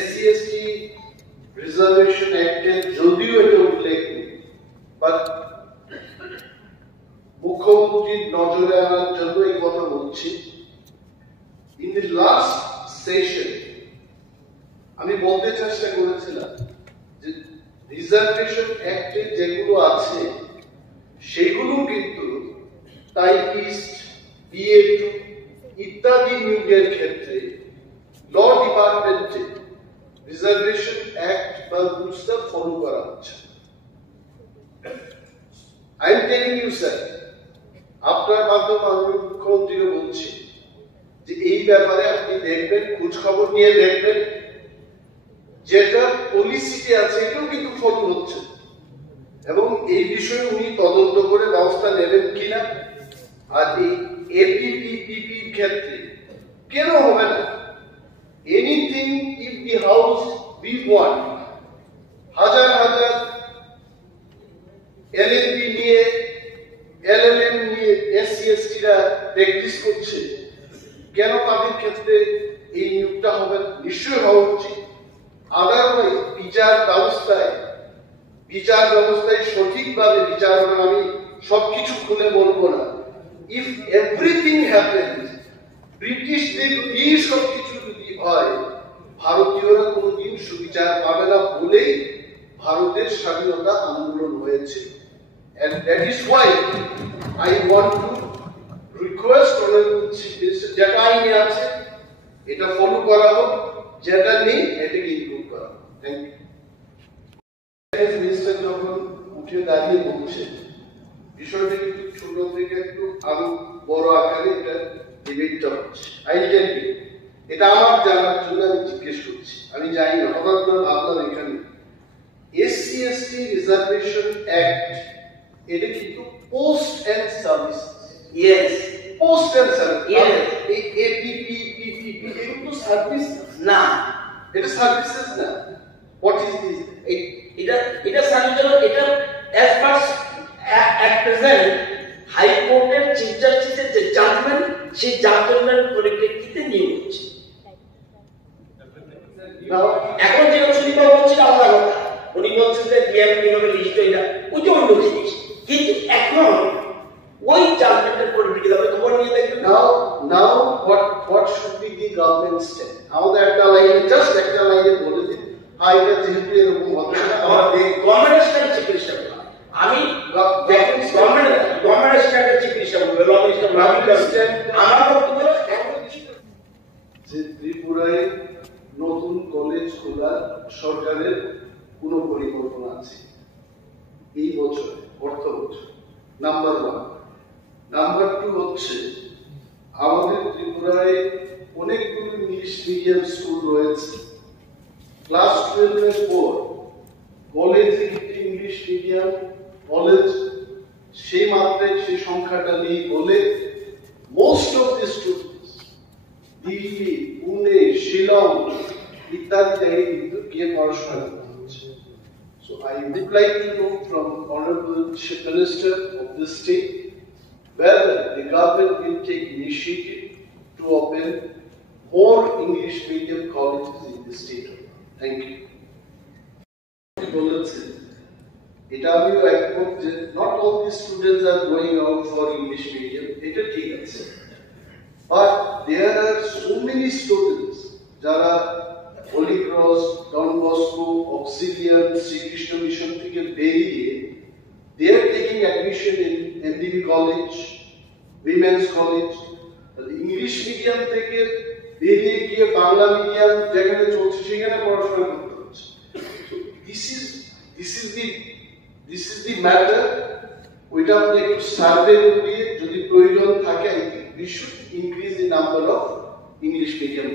SC/ST reservation অ্যাক্টে যদিও এটা উল্লেখ নেই, বাট মুখ্যমন্ত্রীর নজরে আনার জন্য এই কথা বলছি। ইন দি লাস্ট সেশন আমি বলতে চেষ্টা করেছিলাম যে রিজার্ভেশন অ্যাক্টে যেগুলো আছে সেগুলো কিন্তু টাইপিস্ট, BA2 ইত্যাদি নিয়োগের ক্ষেত্রে ল ডিপার্টমেন্টে রিজার্ভেশন অ্যাক্ট বা রুলসটা ফলো করা হচ্ছে। I am telling you sir, আপনার মাধ্যমে আমি মুখ্যমন্ত্রীকে বলছি যে এই ব্যাপারে আপনি দেখবেন, খোঁজ খবর নিয়ে দেখবেন, যেটা পলিসিতে আছে এটাও কিন্তু ফলো হচ্ছে, এবং এই বিষয়ে উনি তদন্ত করে ব্যবস্থা নেবেন কিনা। আর এই APPPP ক্ষেত্রে কেন হবে না? Anything if the house we want, হাজার হাজার LLB নিয়ে, LLM নিয়ে SC/ST রা প্র্যাকটিস করছে, কেন তাদের ক্ষেত্রে এই নিয়োগটা হবে? নিশ্চয়ই হওয়া উচিত। আদারওয়াইজ বিচার ব্যবস্থায় সঠিকভাবে বিচার হবে। আমি সবকিছু খুলে বলবো না। ইফ এভরিথিং হ্যাপেন্স ব্রিটিশদের এই সবকিছু যদি হয়, ভারতীয়রা কোনদিন সুবিচার পাবে না বলেই ভারতের স্বাধীনতা আন্দোলন হয়েছে। And that is why I want to request honorable chief minister, যেটা আইনে আছে এটা ফলো করা হোক, যেটা নেই এটাকে ইনক্লুড করা হোক। Thank you. মিনিস্টার যখন উঠে দাঁড়িয়ে বলছে, বিষয়টা কিন্তু ছোট থেকে একটু আরো বড় আকারে এটা ডিবেটটা হচ্ছে। এটা আমার জানার জন্য আমি জিজ্ঞেস করছি, আমি জানি না, হঠাৎ করে ভাবলাম এখানে SC/ST রিজার্ভেশন অ্যাক্ট এটা কিন্তু post and service. Yes, post and service. Yes, এই APPPP এগুলো তো সার্ভিস না, এটা সার্ভিসেস না। What is this? এটা সার্ভিস হলো, এটা অ্যাজ পার অ্যাট প্রেজেন্ট হাইকোর্টের চিফ জাস্টিসের যে জাজমেন্ট, সেই জাজমেন্টের পরিপ্রেক্ষিতে নিয়োগ হচ্ছে। এখন যে সুদীপা বলছেন আলাদা কথা, উনি বলছেন যে কিভাবে লিস্ট এটা, ওইটা অন্য জিনিস, কিন্তু এখন ওই জাজমেন্টের পরিপ্রেক্ষিতে আমরা খবর নিয়ে দেখবেন। নাও what should be the government step? আমাদের একটা লাইনে, জাস্ট একটা লাইনে বলে দিন, এটা যেহেতু এরকম হবে না, আমাদের গভর্নমেন্ট স্ট্যান্ড চিফ মিনিস্টার, আমি গভর্নমেন্ট স্ট্যান্ডের চিফ মিনিস্টার বলবো, ল মিনিস্টার আমার বক্তব্য যে ত্রিপুরায় নতুন কলেজ খোলার সরকারের কোন পরিকল্পনা আছে এই বছরে, অর্থ বছর? নাম্বার 1। নাম্বার 2 হচ্ছে আমাদের ত্রিপুরায় অনেকগুলো ইংলিশ মিডিয়াম স্কুল রয়েছে। ক্লাস 12 এর পর কলেজে ইংলিশ মিডিয়াম কলেজ সেই মাত্রায় সেই সংখ্যাটা নেই বলে most of the students Delhi, Pune, Shillong ইত্যাদি জায়গায় কিন্তু গিয়ে পড়াশোনা করতে হচ্ছে। So I would like to know from Honorable Chief Minister of the state whether the government will take initiative to open more English medium colleges in the state. Thank you. এটা আমিও একমত যে not all the students are going out for English medium, এটা ঠিক আছে, but there are so many students যারা Holy Cross, Don Bosco, Auxilian, Sri Krishna Mission থেকে বেরিয়ে they are taking admission in MDB College, Women's College, English medium থেকে বেরিয়ে গিয়ে Bangla medium যেখানে চলছে সেখানে পড়াশোনা করতে হচ্ছে। This is the matter. ওইটা আপনি একটু সার্ভে করিয়ে যদি প্রয়োজন থাকে, I think we should increase the number of English medium